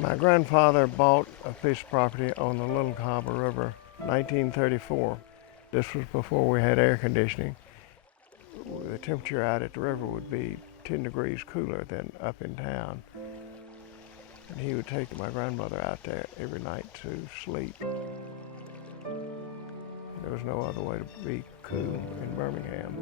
My grandfather bought a piece of property on the Little Cahaba River, 1934. This was before we had air conditioning. The temperature out at the river would be 10 degrees cooler than up in town. And he would take my grandmother out there every night to sleep. There was no other way to be cool in Birmingham.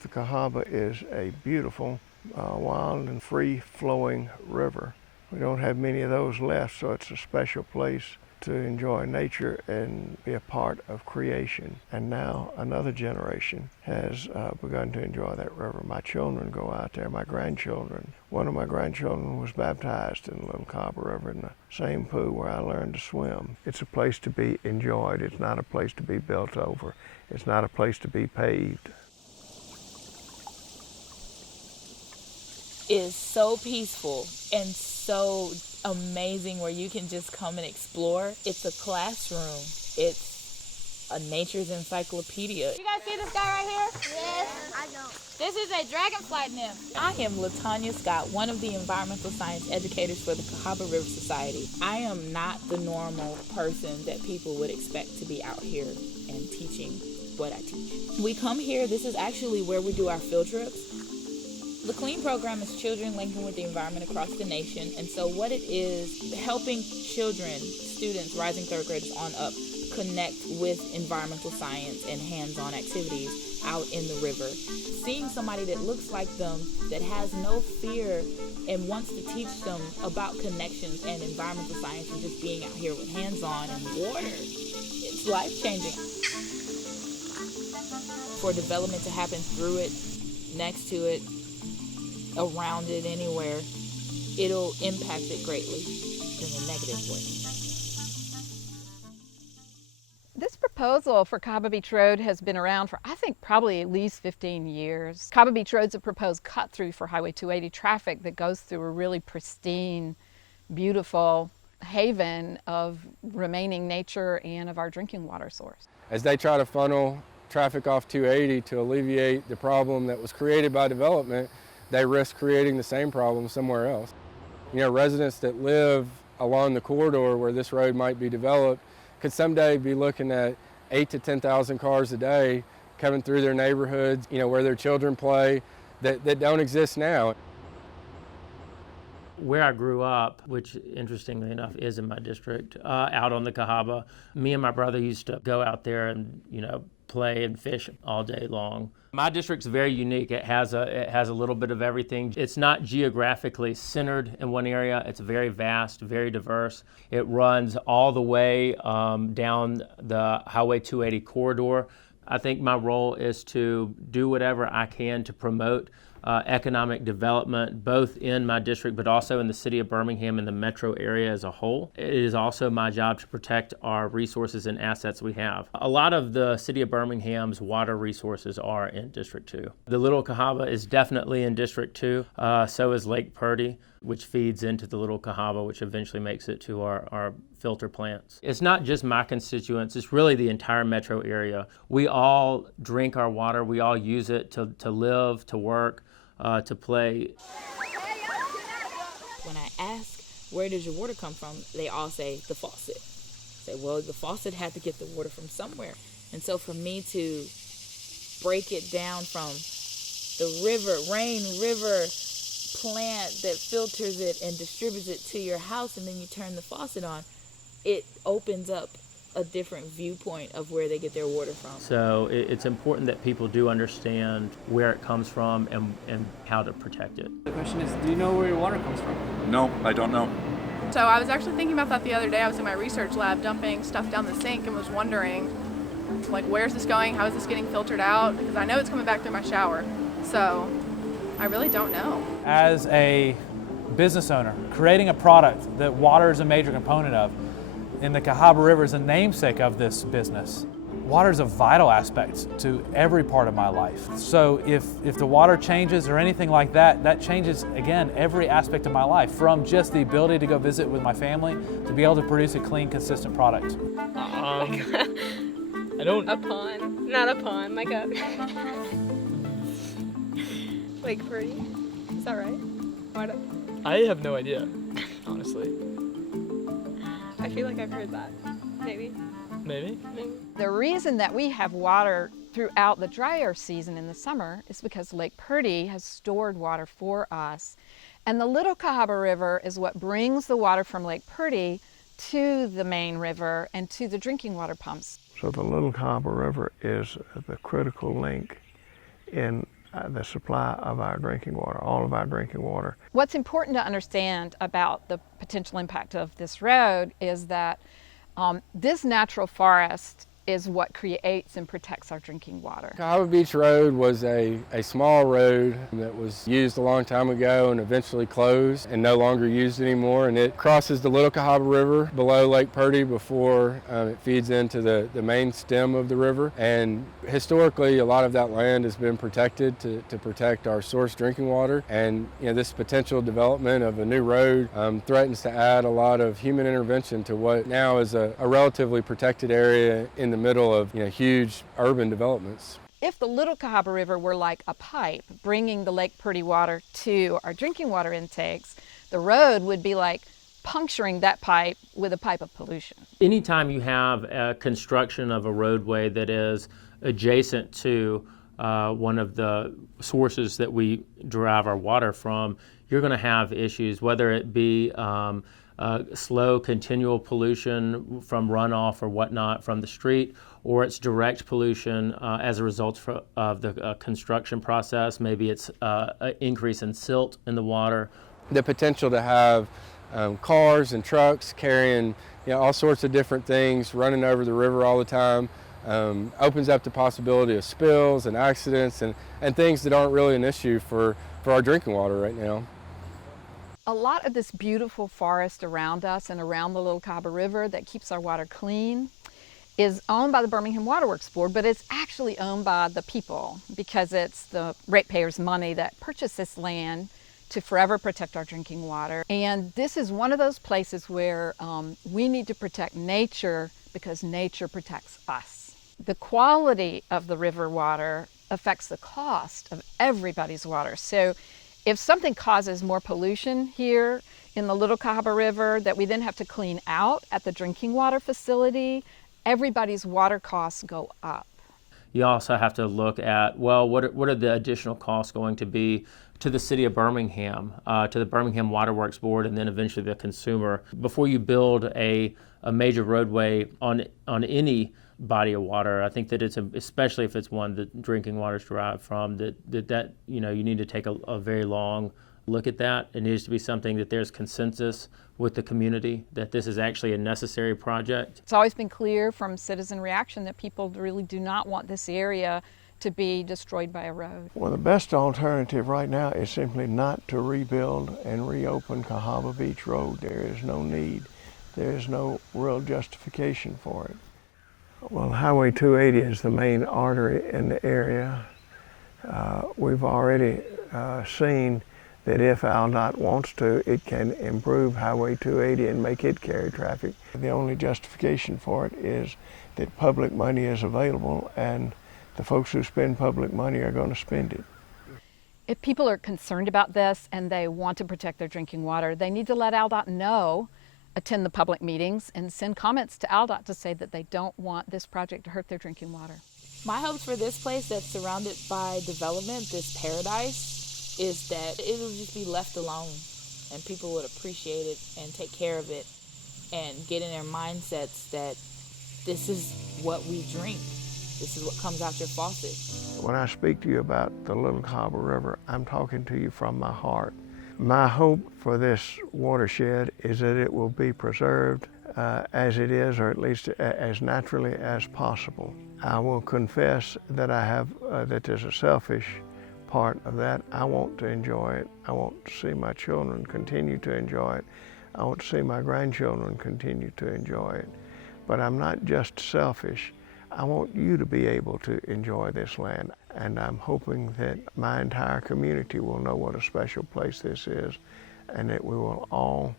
The Cahaba is a beautiful, wild and free-flowing river. We don't have many of those left, so it's a special place to enjoy nature and be a part of creation. And now another generation has begun to enjoy that river. My children go out there, my grandchildren. One of my grandchildren was baptized in the Little Cahaba River in the same pool where I learned to swim. It's a place to be enjoyed. It's not a place to be built over. It's not a place to be paved. Is so peaceful and so amazing where you can just come and explore. It's a classroom. It's a nature's encyclopedia. You guys see this guy right here? Yes, I know. This is a dragonfly nymph. I am LaTanya Scott, one of the environmental science educators for the Cahaba River Society. I am not the normal person that people would expect to be out here and teaching what I teach. We come here, this is actually where we do our field trips. The CLEAN program is children linking with the environment across the nation, and so what it is, helping children, students, rising third graders on up, connect with environmental science and hands-on activities out in the river. Seeing somebody that looks like them, that has no fear and wants to teach them about connections and environmental science and just being out here with hands-on and water, it's life-changing. For development to happen through it, next to it, around it, anywhere, it'll impact it greatly in a negative way. This proposal for Cahaba Beach Road has been around for, I think, probably at least 15 years. Cahaba Beach Road's a proposed cut-through for Highway 280 traffic that goes through a really pristine, beautiful haven of remaining nature and of our drinking water source. As they try to funnel traffic off 280 to alleviate the problem that was created by development, they risk creating the same problem somewhere else. You know, residents that live along the corridor where this road might be developed could someday be looking at 8,000 to 10,000 cars a day coming through their neighborhoods, you know, where their children play, that don't exist now. Where I grew up, which interestingly enough is in my district, out on the Cahaba, me and my brother used to go out there and, you know, play and fish all day long. My district's very unique. It has a little bit of everything. It's not geographically centered in one area. It's very vast, very diverse. It runs all the way down the Highway 280 corridor. I think my role is to do whatever I can to promote economic development, both in my district but also in the city of Birmingham and the metro area as a whole. It is also my job to protect our resources and assets we have. A lot of the city of Birmingham's water resources are in District 2. The Little Cahaba is definitely in District 2, so is Lake Purdy, which feeds into the Little Cahaba, which eventually makes it to our filter plants. It's not just my constituents, it's really the entire metro area. We all drink our water, we all use it to live, to work, to play. When I ask, where does your water come from? They all say, the faucet. Say, well, the faucet had to get the water from somewhere. And so for me to break it down from the river, river plant that filters it and distributes it to your house, and then you turn the faucet on, it opens up a different viewpoint of where they get their water from. So it's important that people do understand where it comes from and how to protect it. The question is, do you know where your water comes from? No, I don't know. So I was actually thinking about that the other day. I was in my research lab dumping stuff down the sink and was wondering, like, where's this going? How is this getting filtered out? Because I know it's coming back through my shower. So I really don't know. As a business owner, creating a product that water is a major component of, and the Cahaba River is a namesake of this business, Water is a vital aspect to every part of my life. So if the water changes or anything like that, that changes, again, every aspect of my life, from just the ability to go visit with my family to be able to produce a clean, consistent product. I don't... A pond. Not a pond, like a... Lake Pretty. Is that right? What? I have no idea, honestly. I feel like I've heard that. Maybe. Maybe? Maybe. The reason that we have water throughout the drier season in the summer is because Lake Purdy has stored water for us. And the Little Cahaba River is what brings the water from Lake Purdy to the main river and to the drinking water pumps. So the Little Cahaba River is the critical link in the supply of our drinking water, all of our drinking water. What's important to understand about the potential impact of this road is that this natural forest is what creates and protects our drinking water. Cahaba Beach Road was a small road that was used a long time ago and eventually closed and no longer used anymore. And it crosses the Little Cahaba River below Lake Purdy before it feeds into the main stem of the river. And historically, a lot of that land has been protected to protect our source drinking water. And this potential development of a new road threatens to add a lot of human intervention to what now is a relatively protected area in the middle of huge urban developments. If the Little Cahaba River were like a pipe bringing the Lake Purdy water to our drinking water intakes, the road would be like puncturing that pipe with a pipe of pollution. Anytime you have a construction of a roadway that is adjacent to one of the sources that we derive our water from, you're going to have issues, whether it be slow, continual pollution from runoff or whatnot from the street, or it's direct pollution as a result of the construction process. Maybe it's an increase in silt in the water. The potential to have cars and trucks carrying all sorts of different things running over the river all the time opens up the possibility of spills and accidents and things that aren't really an issue for our drinking water right now. A lot of this beautiful forest around us and around the Little Cahaba River that keeps our water clean is owned by the Birmingham Water Works Board, but it's actually owned by the people because it's the ratepayers' money that purchased this land to forever protect our drinking water. And this is one of those places where we need to protect nature because nature protects us. The quality of the river water affects the cost of everybody's water. So if something causes more pollution here in the Little Cahaba River that we then have to clean out at the drinking water facility, everybody's water costs go up. You also have to look at, well, what are the additional costs going to be to the city of Birmingham, to the Birmingham Water Works Board, and then eventually the consumer. Before you build a major roadway on any body of water, I think that it's especially if it's one that drinking water is derived from, that you need to take a very long look at that. It needs to be something that there's consensus with the community that this is actually a necessary project. It's always been clear from citizen reaction that people really do not want this area to be destroyed by a road. Well, the best alternative right now is simply not to rebuild and reopen Cahaba Beach Road. There is no need. There is no real justification for it. Well, Highway 280 is the main artery in the area. We've already seen that if AlDOT wants to, it can improve Highway 280 and make it carry traffic. The only justification for it is that public money is available and the folks who spend public money are going to spend it. If people are concerned about this and they want to protect their drinking water, they need to let AlDOT know, attend the public meetings, and send comments to AlDOT to say that they don't want this project to hurt their drinking water. My hopes for this place that's surrounded by development, this paradise, is that it will just be left alone and people would appreciate it and take care of it and get in their mindsets that this is what we drink. This is what comes out your faucet. When I speak to you about the Little Cahaba River, I'm talking to you from my heart. My hope for this watershed is that it will be preserved as it is, or at least as naturally as possible. I will confess that that there's a selfish part of that. I want to enjoy it. I want to see my children continue to enjoy it. I want to see my grandchildren continue to enjoy it. But I'm not just selfish. I want you to be able to enjoy this land, and I'm hoping that my entire community will know what a special place this is, and that we will all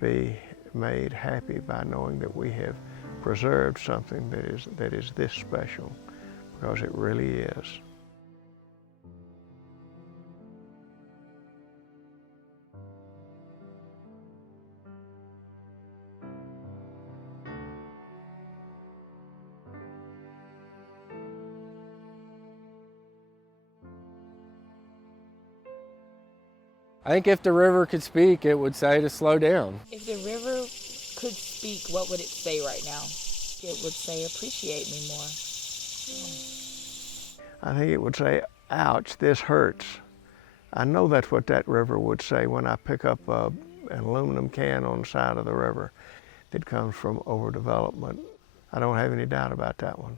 be made happy by knowing that we have preserved something that is this special, because it really is. I think if the river could speak, it would say to slow down. If the river could speak, what would it say right now? It would say, appreciate me more. I think it would say, ouch, this hurts. I know that's what that river would say when I pick up an aluminum can on the side of the river that comes from overdevelopment. I don't have any doubt about that one.